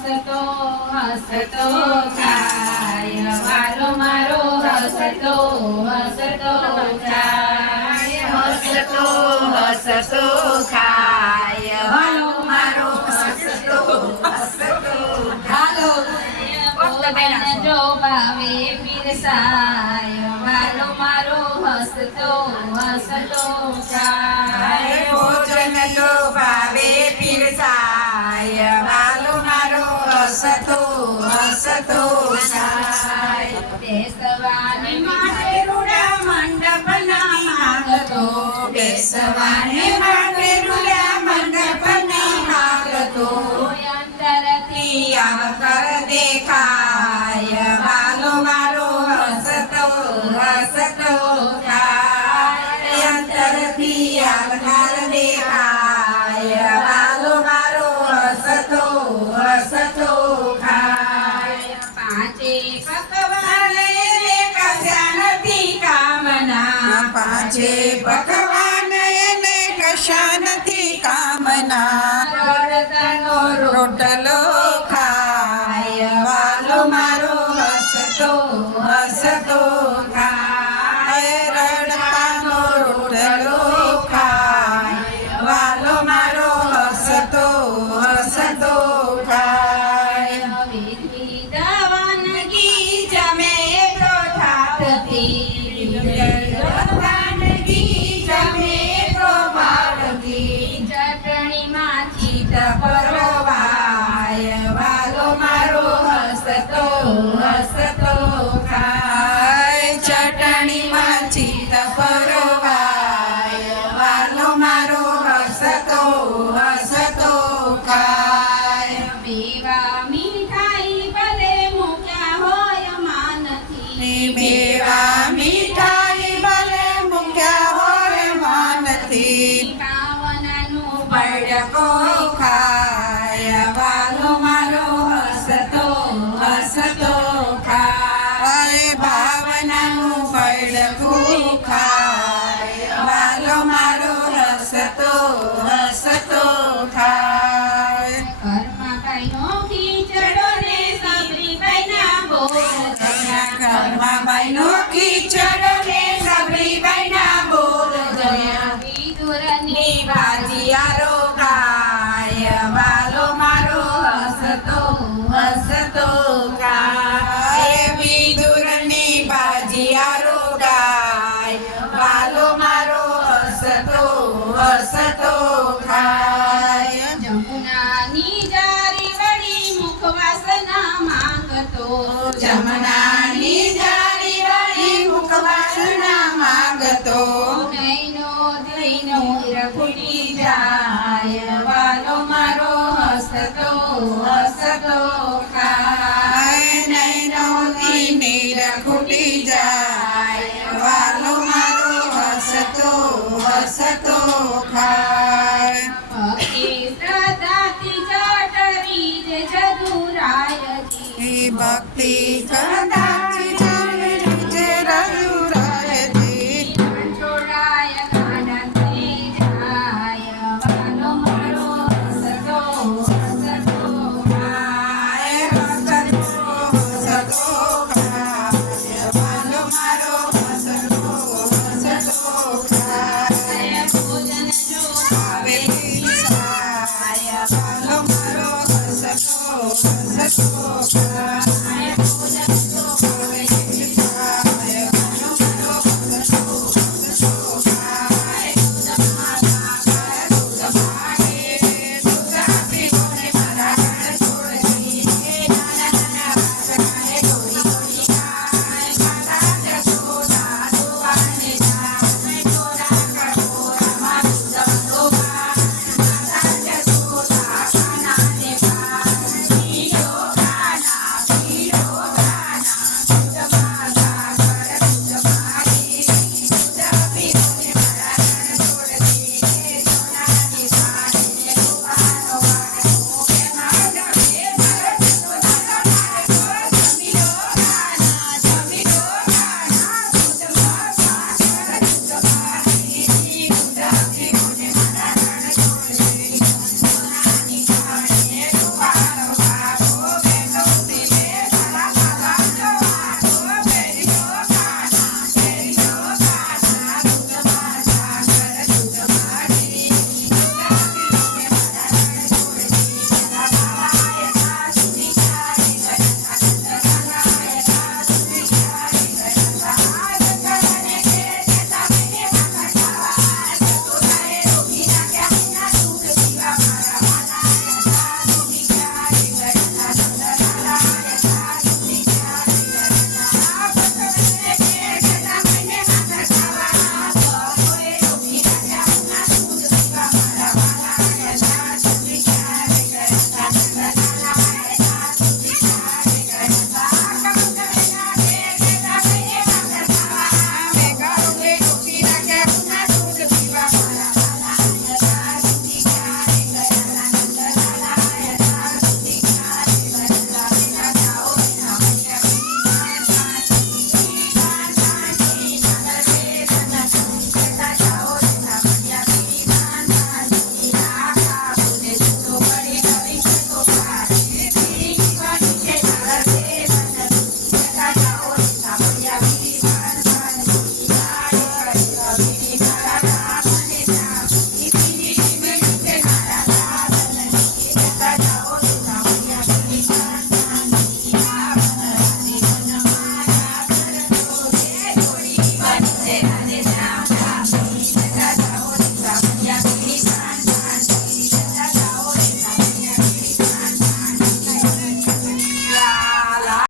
હસતો હસતો થાય વાલો મારો હસતો હસતો થાય હસતો હસતો ખાય. વાલો મારો હસતો હસતો હાલો બેન જો ભાવે પીરસાય. હસતો ખાય બેસવાને માટે રૂડા બેસવાને રૂડા મંડપની માંગતો. આવકર દેખાય. વાલો મારો હસતો હસતો. કામના ભગવાન એને કશા નથી કામના રોટલો ખાય વાલો મારો હસતો હસતો. Kita ભાવનાનું બળકું ખાય વાલો મારો હસતો હસતો ખાય. ઘરમાં કાંઈનો ખીચડો ને સબરીબાઈના બોલ જયા ઘરમાં બાઈનો જમુનાની જારી વળી મુખવાસના માંગતો. જમનાની જારી વાળી મુખવાસના માંગતો. નૈનો ધૈનો રખુટી જાય, વાલો મારો હસતો હસતો ખાય. નૈનો નીર ખૂટી જાય, વાલો મારો હસતો હસતો ખાય. Happy Valentine's